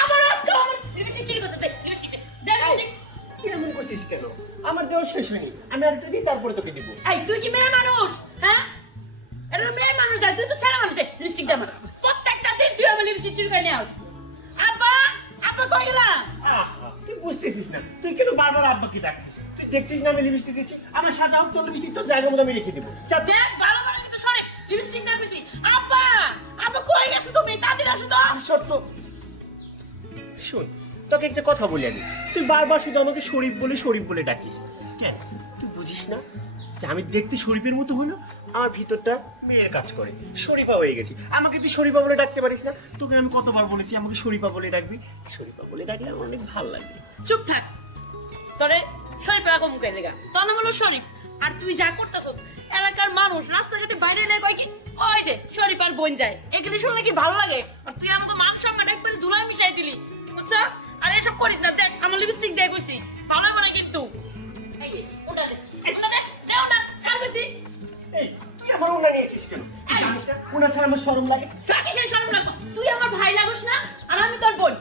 আমার আজকে আমার লিপস্টিক চুরি করতে দে লিপস্টিক দে লিপস্টিক কি এমন করছিস কেন? আমার দেওয়ার শেষ হয়নি। আমি আরেকটা দিই তারপরে তোকে দিব। এই তুই কি মেয়ে মানুষ? হ্যাঁ? এটা মেয়ে মানুষ দেয় তুই তো ছেলে মানুষ দে লিপস্টিক দে আমার প্রত্যেকটা দিন তুই আমার লিপস্টিক চুরি করে নিয়ে আস। আব্বা আব্বা কই গেলাম? বুঝতেছিস না। তুই কেন বারবার আব্বাকে ডাকছিস? তুই দেখছিস না আমি লিপস্টিক দিচ্ছি? আমার সাজা হোক তোর লিপস্টিক তোর জায়গা মতো আমি রেখে দেবো। দেখ ভালো করে কিন্তু শরীফ লিপস্টিক কইছি আব্বা! আব্বা কই গেছো তুমি? তাড়াতাড়ি আসো তো। সত্য শুন তোকে একটা কথা বলি আমি। তুই বারবার শুধু আমাকে শরীফ বলে শরীফ বলে ডাকিস। কেন? তুই বুঝিস না? যে আমি দেখতে শরীফের মতো হলো আমার ভিতরটা মেয়ের কাজ করে। শরীফা হয়ে গেছি। আমাকে তুই শরীফা বলে ডাকতে পারিস না? তোকে আমি কতবার বলেছি আমাকে শরীফা বলে ডাকবি? শরীফা বলে ডাকলে আমার অনেক ভালো লাগবে। চুপ থাক। তোরে শরীফ এরকম মুখে লেগা। তোর নাম হলো শরীফ। আর তুই যা করতেছ, এলাকার মানুষ, রাস্তাঘাটে বাইরে এলে কয় কি? ওই যে শরীফ আর বোন যায়। এগুলি শুনলে কি ভালো লাগে? আর তুই আমাকে তুই জানিস না, ওনা ছাড়া আমার শরম লাগে। শরম তুই আমার ভাই লাগোস না আর আমি তোর বোন।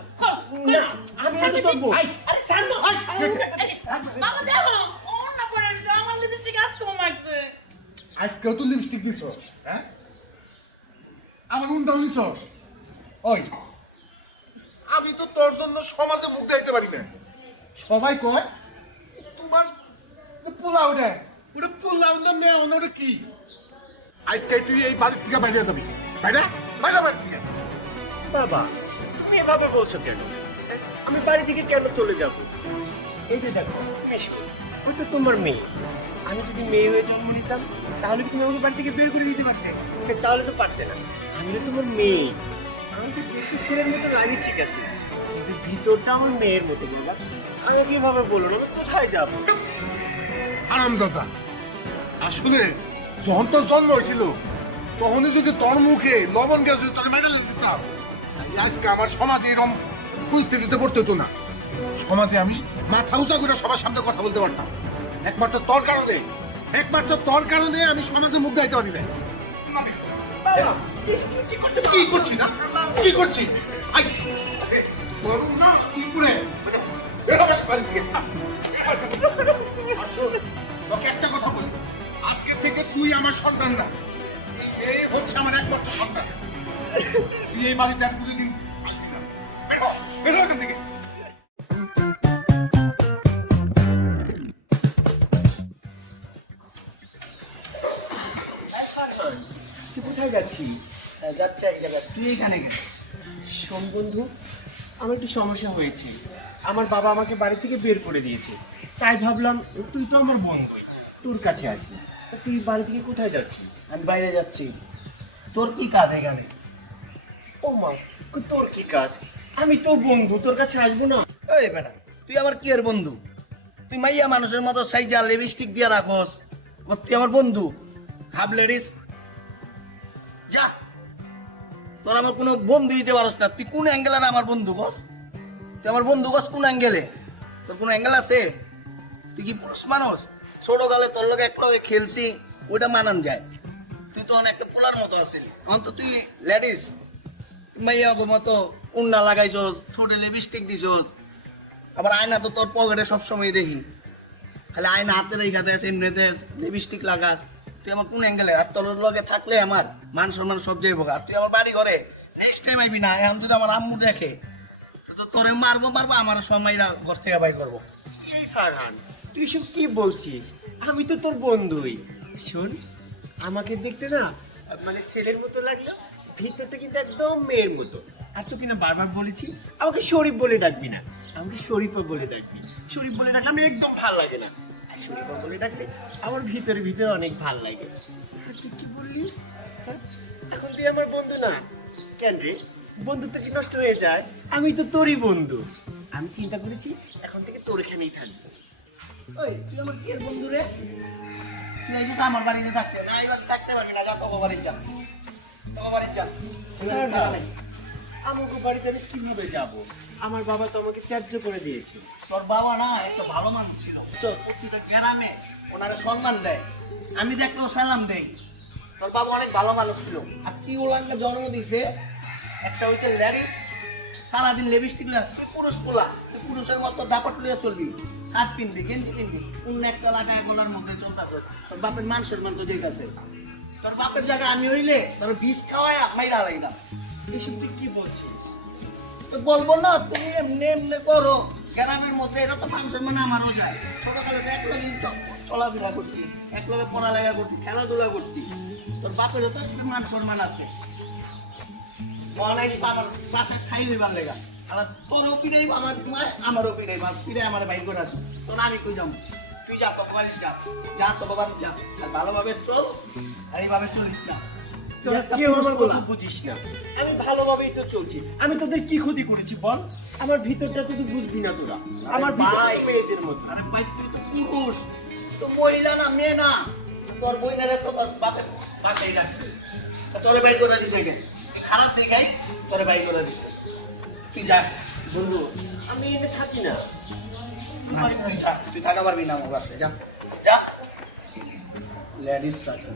না আমি তো তোর বোন। আই, আরে ছাড় না। মামা দেখো অন্য পরে আমার লিপস্টিক আজকেও তো লিপস্টিক দিছ হ্যাঁ? আমার উন্দাও নিছ ওই আমি তো তোর জন্য সমাজে মুখ দেখাইতে পারি না। সবাই কয় তোমার পোলাও ওটা ওটা পোলাও না মেয়ে ওটা কি? আজকে তুই এই বাড়ির থেকে বাইরে যাবি বাইরে বাইরে বাড়ি থেকে। বাবা তুমি এভাবে বলছো কেন? আমি বাড়ি থেকে কেন চলে যাব? এই যে দেখো মিশু ওই তো তোমার মেয়ে। আমি যদি মেয়ে হয়ে জন্ম নিতাম তাহলে তুমি আমাকে বাড়ি থেকে বের করে দিতে পারতে? তাহলে তো পারতে না। আমি তো তোমার মেয়ে। আমাকে দেখতে ছেলের মতো লাগে ঠিক আছে। কিন্তু ভিতরটা আমার মেয়ের মতো বুঝলাম আমাকে এভাবে বলো না আমি কোথায় যাব? হারামজাদা আসলে যখন তোর জন্ম হয়েছিল তখনই যদি তোর মুখে লবণ গ্যাস যদি তোর দিতাম আজকে আমার সমাজে এরকম পরিস্থিতিতে পড়তে হতো না। সমাজে আমি মাথা উঁচা করে সবার সামনে কথা বলতে পারতাম। একমাত্র তোর কারণে, একমাত্র তোর কারণে আমি সমাজে মুখ গাইতে পারি না? কি- করছ না কি করছি একটা কথা আজকে থেকে তুই আমার সন্তান না। এই হচ্ছে আমার একমাত্র সন্তান। তুই এই বাড়িতে আর কোনোদিন আসবি না। বের বের এখান থেকে। হ্যাঁ, যাচ্ছে এক জায়গায়। তুই এখানে গেল শোন বন্ধু আমার একটু সমস্যা হয়েছে। আমার বাবা আমাকে বাড়ি থেকে বের করে দিয়েছে। তাই ভাবলাম তুই তো আমার বন্ধুই তোর কাছে আসি। তুই বাড়ি থেকে কোথায় যাচ্ছিস? আমি বাইরে যাচ্ছি। তোর কি কাজ এখানে? ও মা, তোর কি কাজ? আমি তোর বন্ধু, তোর কাছে আসব না। এই বেটা, তুই আমার কি এর বন্ধু? তুই মাইয়া মানুষের মতো সাইজা লিপস্টিক দিয়া রাখস। তুই আমার বন্ধু, হাফ লেডিস। যা, তোর আমার কোনো বন্ধু দিতে পারস না। তুই কোন অ্যাঙ্গেলে আমার বন্ধু, বস? তুই আমার বন্ধু, বস, কোন অ্যাঙ্গেলে তোর কোনো অ্যাঙ্গেল আছে? তুই কি পুরুষ মানুষ? ছোট গালে তোর লোক এক খেলছি, ওইটা মানান যায়। তুই তো একটা পোলার মতো আছিলি। এখন তো তুই লেডিস, মাইয়া গো মতো উন্না লাগাইছস, ঠোঁটে লিপস্টিক দিছস। আবার আয়না তো তোর পকেটে সবসময় দেখি। খালি আয়না হাতে রেখা দেস এমনিতে লিপস্টিক লাগাস। তুই আমার কোন অ্যাঙ্গেলে আর তোর লগে থাকলে আমার মান সম্মান সব যাইব আর তুই আমার বাড়ি ঘরে নেক্সট টাইম আইবি না, এখন যদি আমার আম্মু দেখে, তো তোরে মারবো মারবো, আমার সময়টা ঘর থেকে বাই করব। এই ফারহান। তুই সব কি বলছিস? আমি তো তোর বন্ধুই। শোন, আমাকে দেখতে না মানে ছেলের মতো লাগল, ভিতরটা কিন্তু একদম মেয়ের মতো। আর তো কিনা বারবার বলেছি, আমাকে শরীফ বলে ডাকবি না। আমাকে শরীফা বলে ডাকবি। শরীফ বলে ডাকলে আমি একদম ভালো লাগে না। আর শরীফা বলে ডাকলে আমার ভিতরে ভিতরে অনেক ভালো লাগে। আর তুই কি বললি? এখন তুই আমার বন্ধু না। কেন রে? বন্ধুত্ব কি নষ্ট হয়ে যায়? আমি তো তোরই বন্ধু। আমি চিন্তা করেছি, এখন থেকে তোর এখানেই থাকব। ওই তুই আমার কি বন্ধু রে? তুই আমার বাড়িতে থাকতে না বাড়িতে থাকতে পারবি না যা তোকে বাড়ি যা। তোকে বাড়ি যা। আমাকে বাড়িতে আমি কীভাবে যাব? আমার বাবা তো আমাকে ত্যায্য করে দিয়েছে। তোর বাবা না একটা ভালো মানুষ ছিল বুঝছ? প্রতিটা গ্রামে ওনারা সম্মান দেয়। আমি দেখলেও সালাম দেই। তোর বাবা অনেক ভালো মানুষ ছিল। আর কি ওলাঙ্গা জন্ম দিছে একটা হয়েছে ল্যারিস সারাদিন লিপস্টিক তুই পুরুষ পোলা তুই পুরুষের মতো দাপট লিয়ে চলবি। শার্ট পিনবি গেঞ্জি পিনবি অন্য একটা লাগায় গলার মধ্যে চলতেছ। তোর বাপের মানুষের মান তো যেতেছে তোর বাপের জায়গায় আমি হইলে তোর বিষ খাওয়ায় মাইরা লাইলাম। এসব তুই কি বলছিস? তো বলব না তুমি এমনি এমনি করো। গ্রামের মধ্যে এটা তো ফাংশন মানে আমারও যায়। ছোটকালে তো এক লগে চলাফেরা করছি এক লগে পড়ালেখা করছি খেলাধুলা করছি। তোর বাপেরও তো একটা মান সম্মান আছে। আমার বাসায় খাই হইবার লেগা। আর তোরও পিড়াই আমার তোমার আমারও পিড়াই আমার পিড়াই আমার বাইর করে আছে তোর আমি কই যাব তুই যা তোর বাড়ি যা। যা তোর বাড়ি যা। আর ভালোভাবে চল আর এইভাবে চলিস না। তোর একটা কেউ পুরুষ আমার পোলা। কথা বুঝিস না। আমি ভালোভাবেই তো চলছি। আমি তোদের কি ক্ষতি করেছি বল? আমার ভিতরটা তো তুই বুঝবি না তোরা। আমার ভাই। মেয়েদের মতো আরে ভাই তুই তো পুরুষ। তো মহিলা না মেয়ে না। তোর বইনারে তো তোর বাপের বাসায় রাখছে। তোরে বাই করে দিছে খারাপ দেখাই তোরে বাই করে দিছে। তুই যা বন্ধু। আমি এনে থাকি না। না, তুই যা তুই থাকা পারবি না আমার বাসায় যা। যা। লেডিস সাথে